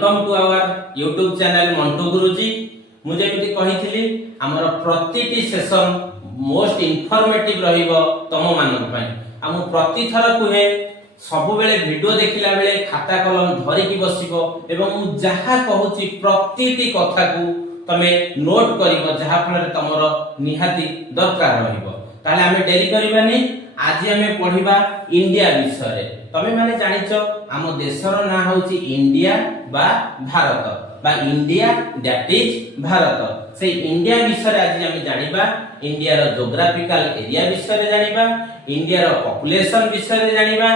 Welcome to our YouTube channel Mantu Guruji. मुझे एमती कही आमर प्रति सेशन मोस्ट इनफॉर्मेटिव रहिबो तम मानक पई। आ मु प्रति थर कुहे सब बेले वीडियो देखिला बेले खाता कलम धरिकी बसिबो एवं मु जहा कहूची प्रतिटी कथा को तमे नोट करिवो जहा फल तमरो निहाती दरकार रहिबो। ताले आमे डेरी करबानी आज आमे पढिबा इंडिया विषय। तमे माने जानिचो आम देशर ना होची इंडिया बा भारत बा इंडिया दैट इज भारत। से इंडिया विषय आज आमे जानिबा। इंडिया रो ज्योग्राफिकल एरिया विषय जानिबा, इंडिया रो पॉपुलेशन विषय जानिबा,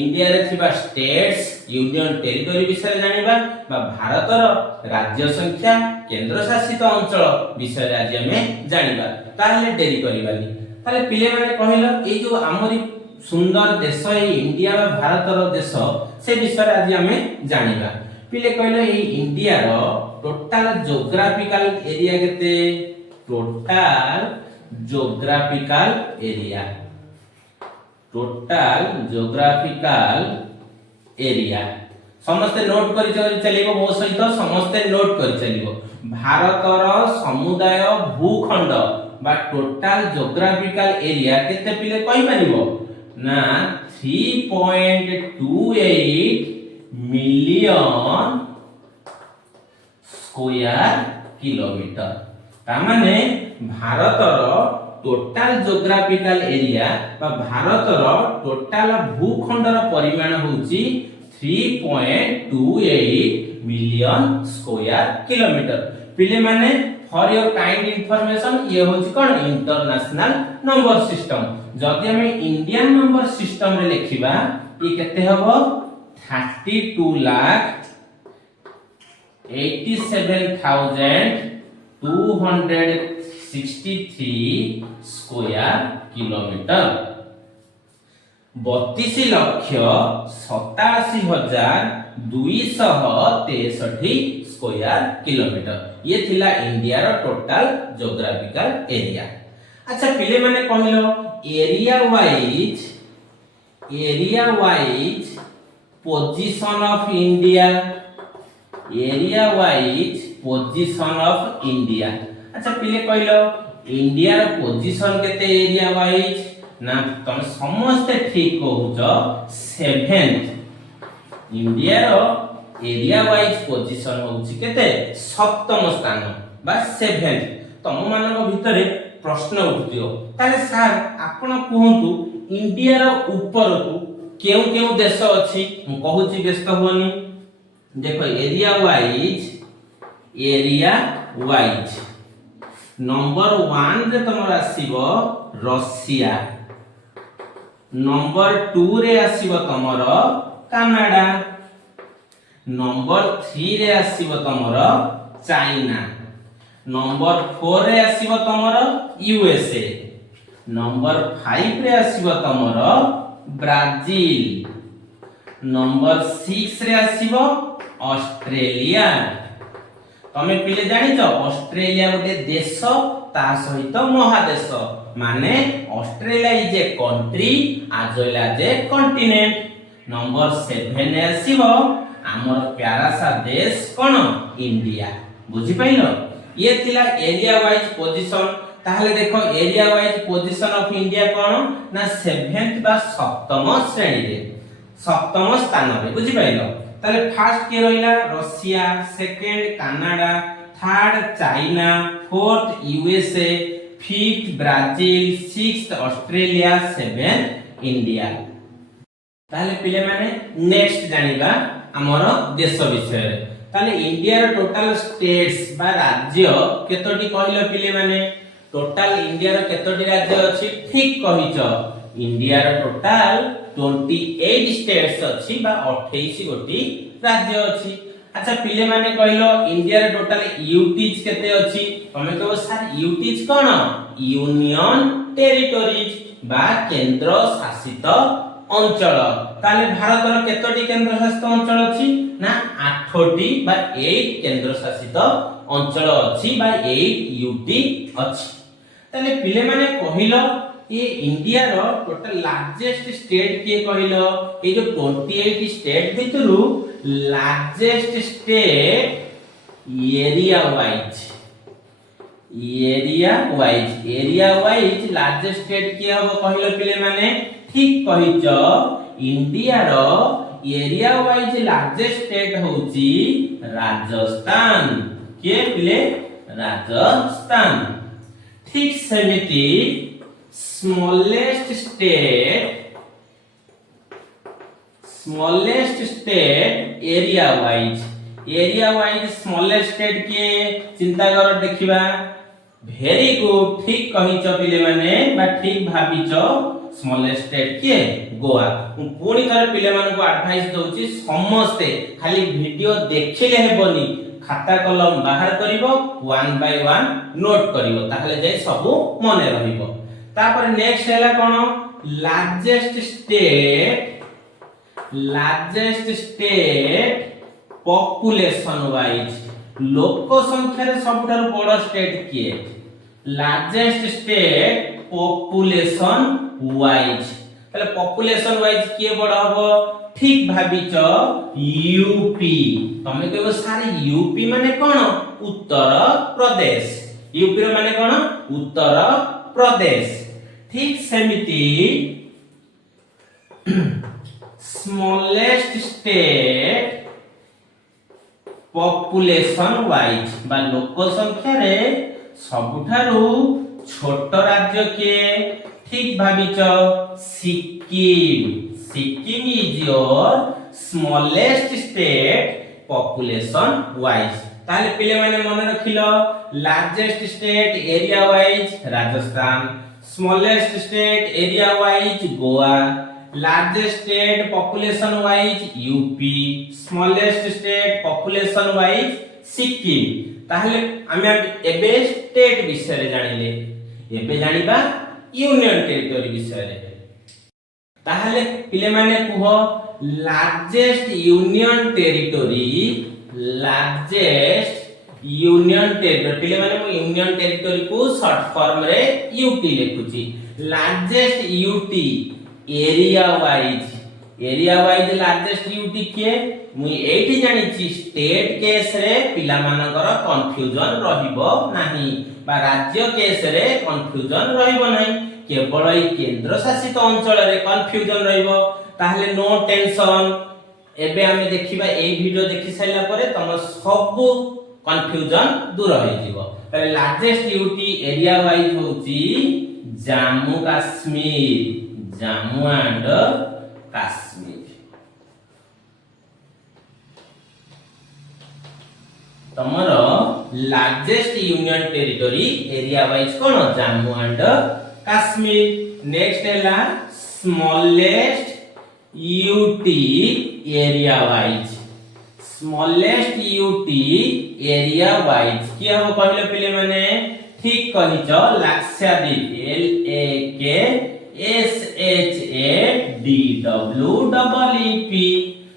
इंडिया रे थिबा स्टेट्स यूनियन टेरिटरी विषय जानिबा बा भारत रो राज्य संख्या केंद्र शासित अंचल विषय आज आमे जानिबा। ताले डेरी करिबानी। ताले पिले माने कहिलो ए जो हमरी सुंदर देश इंडिया बा भारत रो देश से विषय आज आमे जानिबा। पिले कहिलो ए इंडिया रो टोटल ज्योग्राफिकल एरिया केते? Total geographical area, total geographical area समस्ते नोट करि चलिबो। मो सहित समस्ते नोट करि चलिबो। भारतर समुदाय भूखंड बा टोटल ज्योग्राफिकल एरिया केते पिले कहि परिबो ना 3.28 मिलियन स्क्वायर किलोमीटर। तामाने भारतर टोटल ज्योग्राफिकल एरिया बा भारतर टोटल भूखंडर परिमाण होची 3.28 मिलियन स्क्वायर किलोमीटर। पिले माने फॉर योर काइंड इंफॉर्मेशन ये होची कोन इंटरनेशनल नंबर सिस्टम। जदि हमें इंडियन नंबर सिस्टम रे लिखिबा ये केते हबो 32,87,263 स्क्वायर किलोमीटर। 32,87,263 स्क्वायर किलोमीटर ये थिला इंडिया रो टोटल ज्योग्राफिकल एरिया। अच्छा पिले माने कहिलो area wise position of India, area wise position of India. अच्छा पिले कहिलो इंडिया रो पोजीशन केते एरिया वाइज ना तुम समस्त ठीक कहूचो 7th। इंडिया रो एरिया वाइज पोजीशन होउची केते 7म स्थान बा 7th। तम मानक भितरे प्रश्न उठियो ताले सर आपण कहंतु इंडिया रो ऊपर को केउ केउ देश अछि? हम कहूची व्यस्त होनी। देखो एरिया वाइज नंबर 1 रे तमर आसीबो रशिया, नंबर 2 रे आसीबो तमर कनाडा, नंबर 3 रे आसीबो तमर चाइना, नंबर 4 रे आसीबो तमर यूएसए, नंबर 5 रे आसीबो तमर ब्राजील, नंबर 6 रे आसीबो ऑस्ट्रेलिया। तमे पिले जानिचो ऑस्ट्रेलिया गोटे देश ता सहित महादेश माने Australia is a country as well as a continent। Number 7 रे आसीबो हमर प्यारा सा देश कोन इंडिया। बुझि पाइलो ये थिला एरिया वाइज पोजीशन। ताहले देखो area wise position of India कोन ना 7th बा 7म श्रेणी रे 7म स्थान रे। बुझि पाइलो ताले फर्स्ट के रहिला Russia, second Canada, third China, fourth USA, fifth Brazil, sixth Australia, 7th India. ताले पिले माने नेक्स्ट जानिबा हमर देश विषय। ताले इंडिया रो टोटल स्टेट्स बा राज्य केतोटी कहिलो पिले माने? टोटल इंडिया रो केतोटी राज्य अछि? ठीक कहिचो इंडिया रो टोटल 28 स्टेट्स अछि बा 28 गोटी राज्य अछि। अच्छा पिले माने कहिलो इंडिया रो टोटल यूटीज केते अछि? तमे कहबो सर यूटीज कोन? यूनियन टेरिटरीज बा केंद्र शासित अंचल। ताले भारत रो केतोटी केंद्र शासित अंचल अछि ना 8टी बा 8 केंद्र शासित अंचल अछि बा 8 यूटी अछि। ताले पिले माने कहिलो ये इंडिया रो टोटल लार्जेस्ट स्टेट किए कहलो ये जो 28 स्टेट भितरु largest state area wise largest state किए हम कहलो पिले माने ठीक कहिच इंडिया रो एरिया वाइज लार्जेस्ट स्टेट होची राजस्थान के पिले राजस्थान ठीक सेमिति smallest state area wise smallest state के चिंता कर देखिबा वेरी गुड ठीक कहिच पिले माने बा ठीक भाबिच स्मॉलेस्ट स्टेट के गोवा पुणी थरे पिले मान को एडवाइस दउची समस्ते खाली वीडियो देखिले हेबनी खाता कलम बाहर करिवो 1 बाय 1 नोट करिवो ताहले जाय सब मने रहिवो तापर नेक्स्ट हैला कोन लार्जेस्ट स्टेट पॉपुलेशन वाइज लोक संख्या रे सबठार बड़ स्टेट किए लार्जेस्ट स्टेट पॉपुलेशन वाइज ताले पॉपुलेशन वाइज किए बड़ हबो ठीक भाबिच यूपी तमे कहबो सारे यूपी माने कोन उत्तर प्रदेश यूपी रे माने कोन उत्तर प्रदेश ठीक सेमिति स्मॉलेस्ट स्टेट पॉपुलेशन वाइज बा लोक संख्या रे सबठारु छोट राज्य के ठीक भाबिच Sikkim is your smallest state population wise ताले पिले माने मन रखिलो largest state area wise Rajasthan smallest state area wise Goa largest state population wise UP smallest state population wise Sikkim ताहले आमे एबे स्टेट विषय जानिले एबे जानिबा यूनियन टेरिटरी विषय ताहले पिले माने कुहो लार्जेस्ट यूनियन टेरिटरी पिले माने मु यूनियन टेरिटरी को शॉर्ट फॉर्म रे यूटी लिखुची largest UT area wise largest UT के मु एठी जानिची स्टेट केस रे पिला मानकर कंफ्यूजन रहिबो नाही बा राज्य केस रे कंफ्यूजन रहिबो नाही केवल ई केंद्र शासित अंचल रे कंफ्यूजन रहिबो ताहले नो टेंशन एबे हमें देखिबा ए वीडियो देखि साइला परे तम सब कंफ्यूजन दूर होई जिवो ताले लार्जेस्ट यूटी एरिया वाइज होची जम्मू एंड काश्मीर तमर largest union territory area wise cone Jammu and Kashmir next हैला स्मॉलेस्ट यूटी एरिया वाइज की हम कहले पिले माने ठीक कहिच Lakshadweep LAKSHADWEEP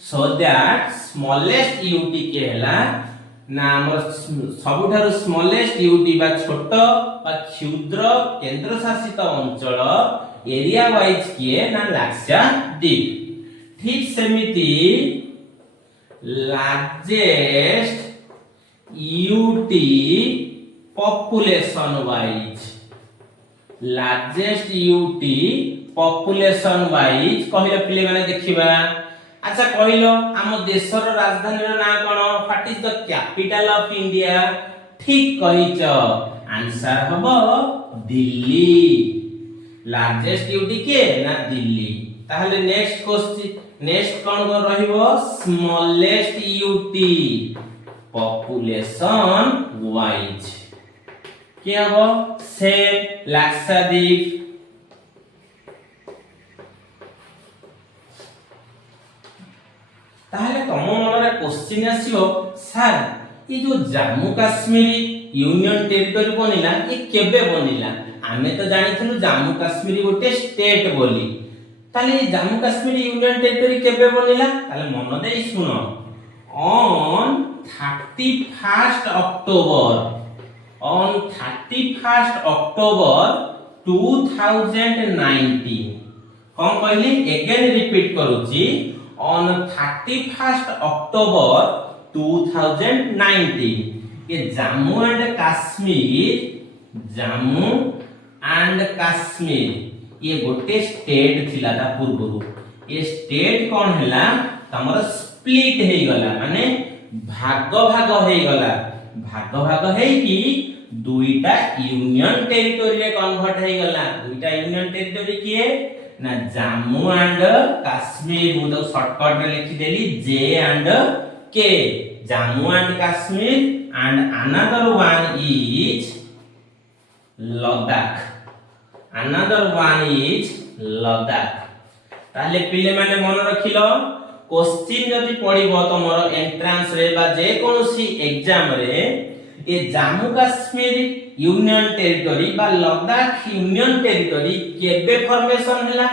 so that smallest UT के हैला ना हमर सबुठारु स्मॉलेस्ट यूटी बा छोट बा क्षुद्र केंद्र शासित अंचल एरिया वाइज किए ना लाक्षाद्वीप ठीक सेमिति लार्जेस्ट यूटी पॉपुलेशन वाइज कहले पिले माने देखिबा अच्छा कहलो आम देशर राजधानी रो ना कोन what is the capital of India ठीक कहिच आंसर हबो दिल्ली लार्जेस्ट यूटी के ना दिल्ली ताहले नेक्स्ट क्वेश्चन नेक्स्ट कोन रहिबो स्मॉलेस्ट यूटी पॉपुलेशन वाइज के हबो से लाक्षाद्वीप ताहले तम मन रे क्वेश्चन आसीबो सर ये जो जम्मू कश्मीर यूनियन टेरिटरी बनिला ये केबे बनिला आमे तो जानिथलु जम्मू कश्मीर गोटे स्टेट बोली ताले जम्मू कश्मीर यूनियन टेरिटरी केबे बनिला ताले मन देई सुनो ऑन 31st October 2019 कौन कहली अगेन रिपीट करूची ऑन 31st October 2019 ये जम्मू एंड काश्मीर ये गोटे स्टेट थिला ता पूर्वरु ये स्टेट कौन हैला तमर स्प्लिट हे गला माने भाग हे कि दुईटा यूनियन टेरिटोरी रे कन्वर्ट हे गला दुईटा यूनियन टेरिटोरी किए ना जम्मू एंड काश्मीर मु तो शॉर्टकट में लिखि देली जे एंड के Jammu and Kashmir and another one is Ladakh ताले पिले माने मन रखिलो क्वेश्चन जदि पड़िबो तमरो एंट्रेंस रे बा जे कोनोसी एग्जाम रे ए जम्मू काश्मीर यूनियन टेरिटोरी बा लद्दाख यूनियन टेरिटोरी केबे फॉर्मेशन हैला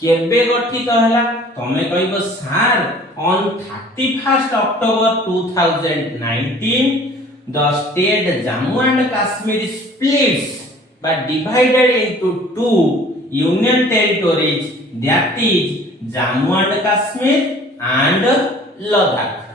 केबे गठित हैला तमे कहबो sir on 31st October 2019 the state Jammu and Kashmir splits but divided into two union territories that is Jammu and Kashmir and Ladakh